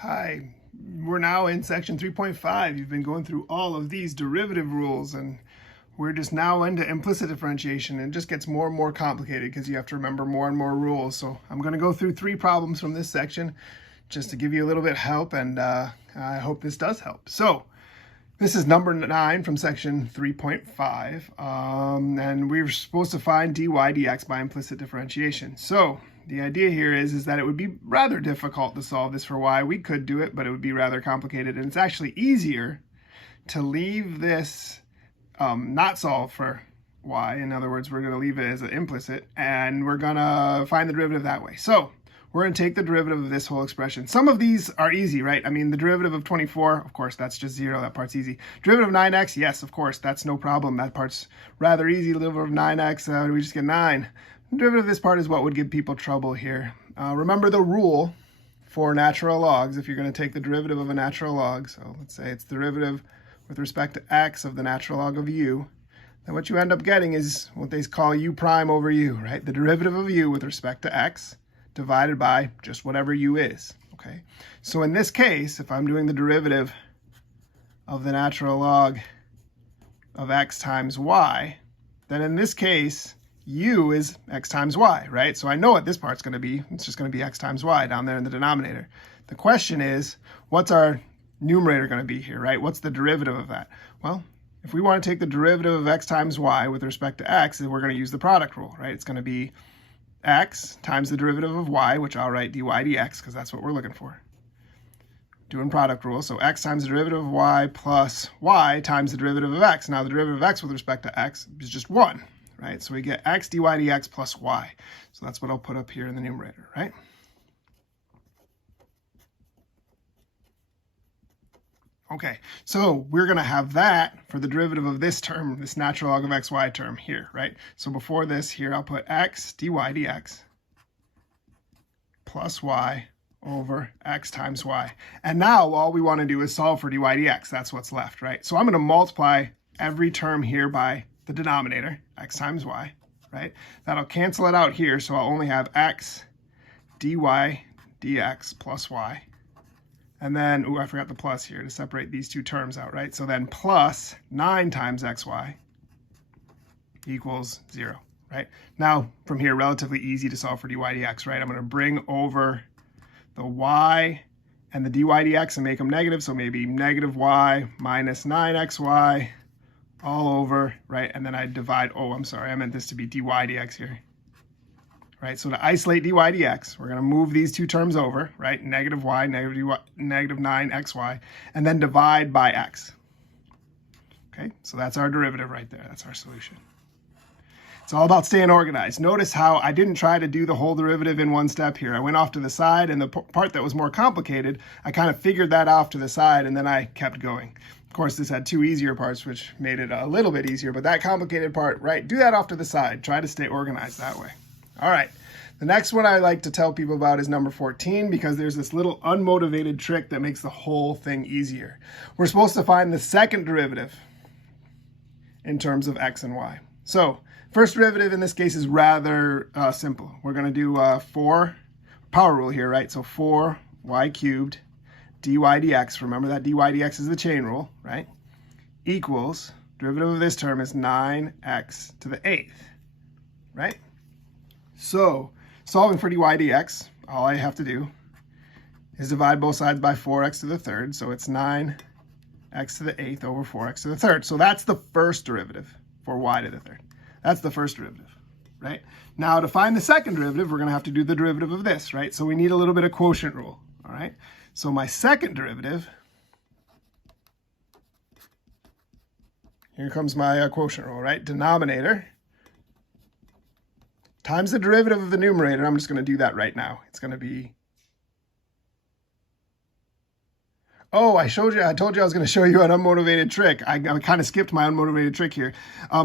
Hi, we're now in section 3.5. You've been going through all of these derivative rules, and we're just now into implicit differentiation, and it just gets more and more complicated because you have to remember more and more rules. So I'm going to go through 3 problems from this section just to give you a little bit of help, and I hope this does help. So this is number 9 from section 3.5, and we're supposed to find dy dx by implicit differentiation. So the idea here is that it would be rather difficult to solve this for y. We could do it, but it would be rather complicated, and it's actually easier to leave this not solved for y. In other words, we're going to leave it as an implicit, and we're going to find the derivative that way. So we're going to take the derivative of this whole expression. Some of these are easy, right? I mean, the derivative of 24, of course, that's just 0. That part's easy. Derivative of 9x, yes, of course, that's no problem. That part's rather easy. Derivative of 9x, we just get 9. The derivative of this part is what would give people trouble here. Remember the rule for natural logs if you're going to take the derivative of a natural log. So let's say it's the derivative with respect to x of the natural log of u. Then what you end up getting is what they call u prime over u, right? The derivative of u with respect to x divided by just whatever u is, okay? So in this case, if I'm doing the derivative of the natural log of x times y, then in this case, u is x times y, right? So I know what this part's going to be. It's just going to be x times y down there in the denominator. The question is, what's our numerator going to be here, right? What's the derivative of that? Well, if we want to take the derivative of x times y with respect to x, then we're going to use the product rule, right? It's going to be x times the derivative of y, which I'll write dy dx because that's what we're looking for. Doing product rule, so x times the derivative of y plus y times the derivative of x. Now the derivative of x with respect to x is just 1, right? So we get x dy dx plus y. So that's what I'll put up here in the numerator, right? Okay, so we're going to have that for the derivative of this term, this natural log of xy term here, right? So before this here, I'll put x dy dx plus y over x times y. And now all we want to do is solve for dy dx. That's what's left, right? So I'm going to multiply every term here by the denominator, x times y, right? That'll cancel it out here, so I'll only have x dy dx plus y. And then, ooh, I forgot the plus here to separate these two terms out, right? So then plus 9 times xy equals 0, right? Now, from here, relatively easy to solve for dy dx, right? I'm going to bring over the y and the dy dx and make them negative, so maybe negative y minus 9xy all over, right? And then I divide, oh, I'm sorry, I meant this to be dy dx here. Right, so to isolate dy dx, we're going to move these two terms over, right? Negative y, negative 9xy, and then divide by x. Okay, so that's our derivative right there. That's our solution. It's all about staying organized. Notice how I didn't try to do the whole derivative in one step here. I went off to the side, and the part that was more complicated, I kind of figured that off to the side, and then I kept going. Of course, this had 2 easier parts, which made it a little bit easier, but that complicated part, right, do that off to the side. Try to stay organized that way. All right, the next one I like to tell people about is number 14 because there's this little unmotivated trick that makes the whole thing easier. We're supposed to find the second derivative in terms of x and y. So first derivative in this case is rather simple. We're going to do 4 power rule here, right? So 4y cubed dy dx, remember that dy dx is the chain rule, right? Equals, derivative of this term is 9x to the 8th, right? So solving for dy dx, all I have to do is divide both sides by 4x to the 3rd. So it's 9x to the 8th over 4x to the 3rd. So that's the first derivative for y to the 3rd. That's the first derivative, right? Now to find the second derivative, we're going to have to do the derivative of this, right? So we need a little bit of quotient rule, all right? So my second derivative, here comes my quotient rule, right? Denominator times the derivative of the numerator. I'm just going to do that right now. It's going to be, oh, I told you I was going to show you an unmotivated trick. I kind of skipped my unmotivated trick here.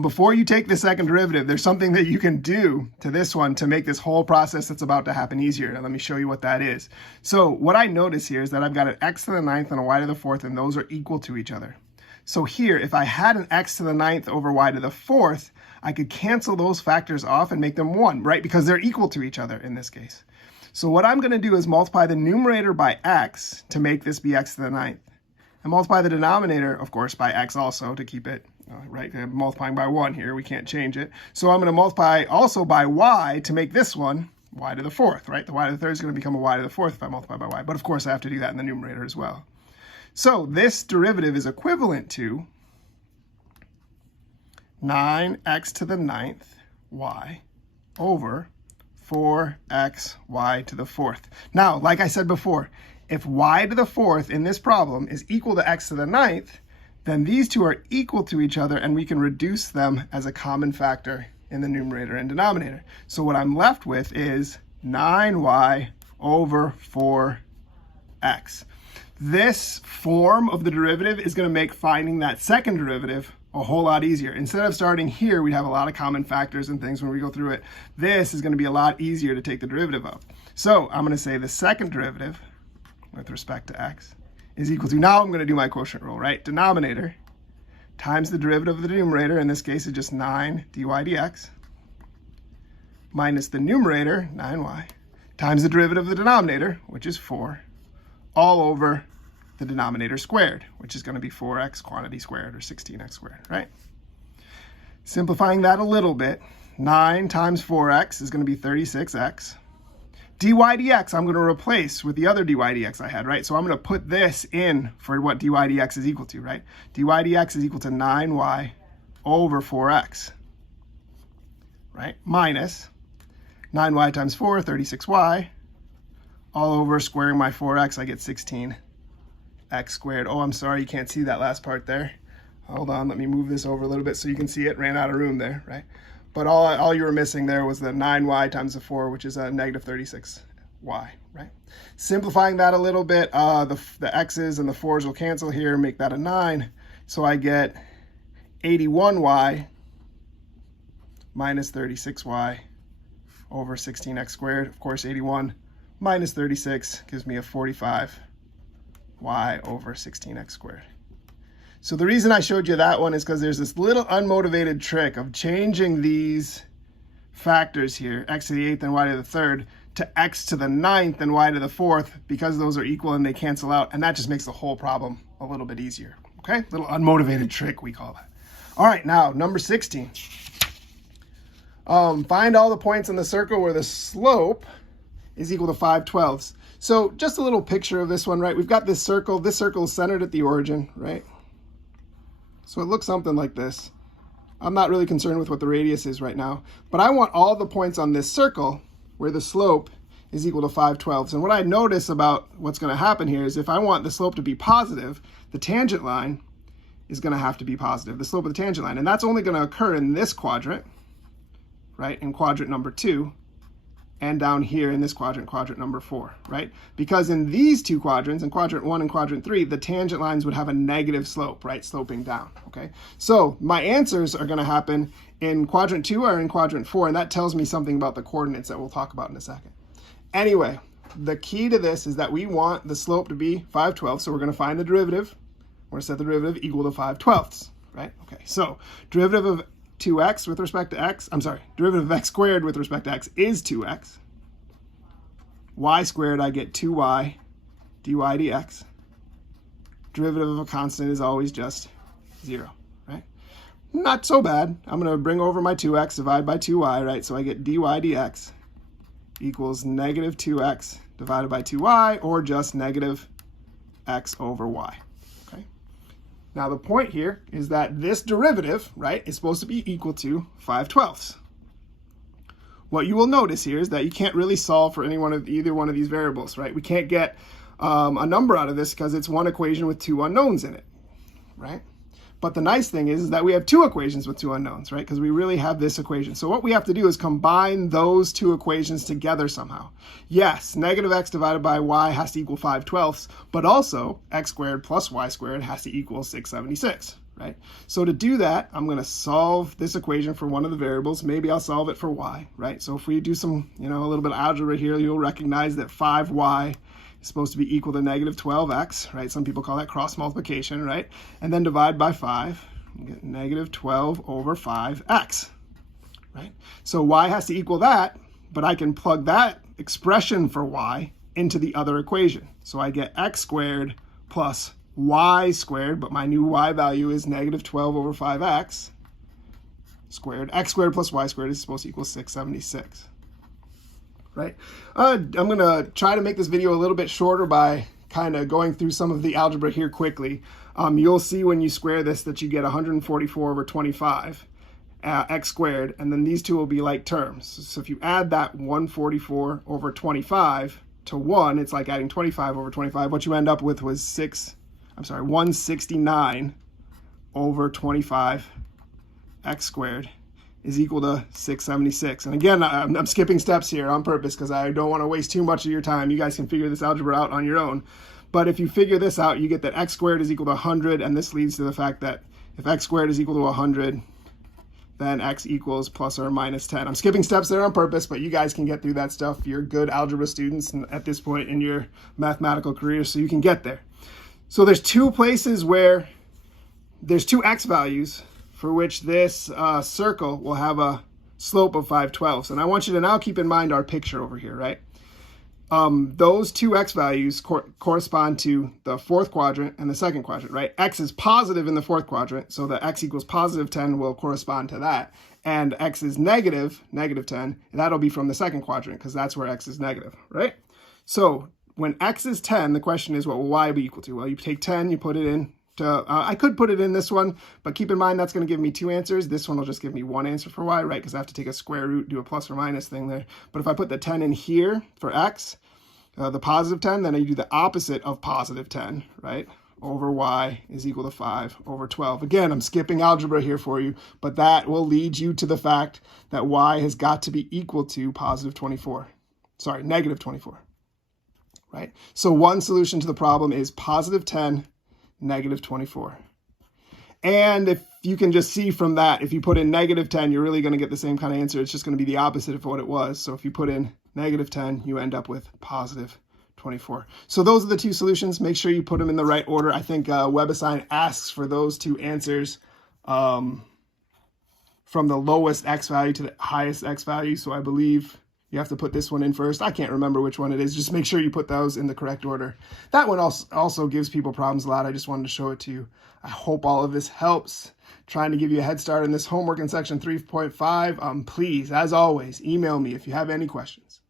Before you take the second derivative, there's something that you can do to this one to make this whole process that's about to happen easier. Now let me show you what that is. So what I notice here is that I've got an x to the 9th and a y to the 4th, and those are equal to each other. So here, if I had an x to the 9th over y to the 4th, I could cancel those factors off and make them 1, right? Because they're equal to each other in this case. So what I'm going to do is multiply the numerator by x to make this be x to the 9th. And multiply the denominator, of course, by x also to keep it, right? I'm multiplying by 1 here. We can't change it. So I'm going to multiply also by y to make this one y to the 4th, right? The y to the 3rd is going to become a y to the 4th if I multiply by y. But of course, I have to do that in the numerator as well. So this derivative is equivalent to 9x to the 9th y over 4x y to the 4th. Now, like I said before, if y to the 4th in this problem is equal to x to the 9th, then these two are equal to each other and we can reduce them as a common factor in the numerator and denominator. So what I'm left with is 9y over 4x. This form of the derivative is going to make finding that second derivative a whole lot easier. Instead of starting here, we'd have a lot of common factors and things when we go through it. This is going to be a lot easier to take the derivative of. So I'm going to say the second derivative with respect to x is equal to, now I'm going to do my quotient rule, right? Denominator times the derivative of the numerator, in this case is just 9 dy dx, minus the numerator, 9y, times the derivative of the denominator, which is 4, all over the denominator squared, which is going to be 4x quantity squared, or 16x squared, right? Simplifying that a little bit, 9 times 4x is going to be 36x. dy dx I'm going to replace with the other dy dx I had, right? So I'm going to put this in for what dy dx is equal to, right? dy dx is equal to 9y over 4x, right? Minus 9y times 4, 36y, all over squaring my 4x, I get 16x squared. Oh, I'm sorry, you can't see that last part there. Hold on, let me move this over a little bit so you can see it. Ran out of room there, right? But all you were missing there was the 9y times the 4, which is a negative 36y, right? Simplifying that a little bit, the x's and the 4's will cancel here, make that a 9. So I get 81y minus 36y over 16x squared. Of course, 81 minus 36 gives me a 45y over 16x squared. So the reason I showed you that one is because there's this little unmotivated trick of changing these factors here, x to the 8th and y to the 3rd, to x to the 9th and y to the 4th, because those are equal and they cancel out, and that just makes the whole problem a little bit easier, okay? Little unmotivated trick, we call that. All right, now, number 16. Find all the points in the circle where the slope is equal to 5/12. So just a little picture of this one, right? We've got this circle. This circle is centered at the origin, right? So it looks something like this. I'm not really concerned with what the radius is right now, but I want all the points on this circle where the slope is equal to 5/12. And what I notice about what's going to happen here is if I want the slope to be positive, the tangent line is going to have to be positive, the slope of the tangent line. And that's only going to occur in this quadrant, right, in quadrant number 2, and down here in this quadrant, quadrant number 4, right? Because in these two quadrants, in quadrant 1 and quadrant 3, the tangent lines would have a negative slope, right, sloping down, okay? So my answers are going to happen in quadrant 2 or in quadrant 4, and that tells me something about the coordinates that we'll talk about in a second. Anyway, the key to this is that we want the slope to be 5/12, so we're going to find the derivative. We're going to set the derivative equal to 5/12, right? Okay, so derivative of 2x with respect to x, derivative of x squared with respect to x is 2x. Y squared, I get 2y dy dx. Derivative of a constant is always just 0, right? Not so bad. I'm going to bring over my 2x, divide by 2y, right? So I get dy dx equals negative 2x divided by 2y, or just negative x over y. Now the point here is that this derivative, right, is supposed to be equal to 5/12. What you will notice here is that you can't really solve for either one of these variables, right? We can't get a number out of this because it's one equation with two unknowns in it, right? But the nice thing is that we have two equations with two unknowns, right? Because we really have this equation. So what we have to do is combine those two equations together somehow. Yes, negative x divided by y has to equal 5/12, but also x squared plus y squared has to equal 676, right? So to do that, I'm going to solve this equation for one of the variables. Maybe I'll solve it for y, right? So if we do some, a little bit of algebra here, you'll recognize that 5y is supposed to be equal to negative 12x, right? Some people call that cross multiplication, right? And then divide by 5, you get negative 12 over 5x, right? So y has to equal that, but I can plug that expression for y into the other equation. So I get x squared plus y squared, but my new y value is negative 12 over 5x squared. X squared plus y squared is supposed to equal 676, right? I'm going to try to make this video a little bit shorter by kind of going through some of the algebra here quickly. You'll see when you square this that you get 144 over 25 x squared, and then these two will be like terms. So if you add that 144 over 25 to 1, it's like adding 25 over 25. What you end up with was 169 over 25 x squared is equal to 676. And again, I'm skipping steps here on purpose because I don't want to waste too much of your time. You guys can figure this algebra out on your own. But if you figure this out, you get that x squared is equal to 100, and this leads to the fact that if x squared is equal to 100, then x equals plus or minus 10. I'm skipping steps there on purpose, but you guys can get through that stuff. You're good algebra students at this point in your mathematical career, so you can get there. So there's two places where there's two x values for which this circle will have a slope of 5/12. And I want you to now keep in mind our picture over here, right? Those two x values correspond to the fourth quadrant and the second quadrant, right? X is positive in the fourth quadrant, so the x equals positive 10 will correspond to that. And x is negative 10, and that'll be from the second quadrant because that's where x is negative, right? So when x is 10, the question is what will y be equal to? Well, you take 10, you put it in. I could put it in this one, but keep in mind that's going to give me two answers. This one will just give me one answer for y, right? Because I have to take a square root, do a plus or minus thing there. But if I put the 10 in here for x, the positive 10, then I do the opposite of positive 10, right? Over y is equal to 5 over 12. Again, I'm skipping algebra here for you, but that will lead you to the fact that y has got to be equal to positive 24. Sorry, negative 24, right? So one solution to the problem is positive 10, negative 24. And if you can just see from that, if you put in negative 10, you're really going to get the same kind of answer. It's just going to be the opposite of what it was. So if you put in negative 10, you end up with positive 24. So those are the two solutions. Make sure you put them in the right order. I think WebAssign asks for those two answers from the lowest x value to the highest x value. So I believe you have to put this one in first. I can't remember which one it is. Just make sure you put those in the correct order. That one also gives people problems a lot. I just wanted to show it to you. I hope all of this helps. Trying to give you a head start in this homework in section 3.5. Please, as always, email me if you have any questions.